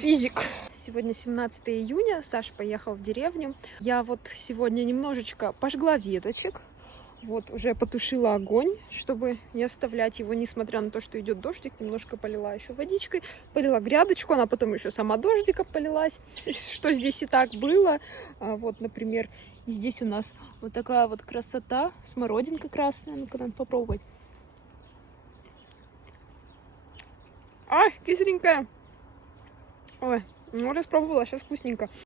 Физик. Сегодня 17 июня, Саша поехал в деревню. Я вот сегодня немножечко пожгла веточек. Вот, уже потушила огонь, чтобы не оставлять его, несмотря на то, что идет дождик. Немножко полила еще водичкой, полила грядочку, она потом еще сама дождиком полилась. Что здесь и так было. Вот, например, здесь у нас вот такая вот красота, смородинка красная. Ну-ка, надо попробовать. Ай, кисленькая. Ой, ну распробовала, сейчас вкусненько.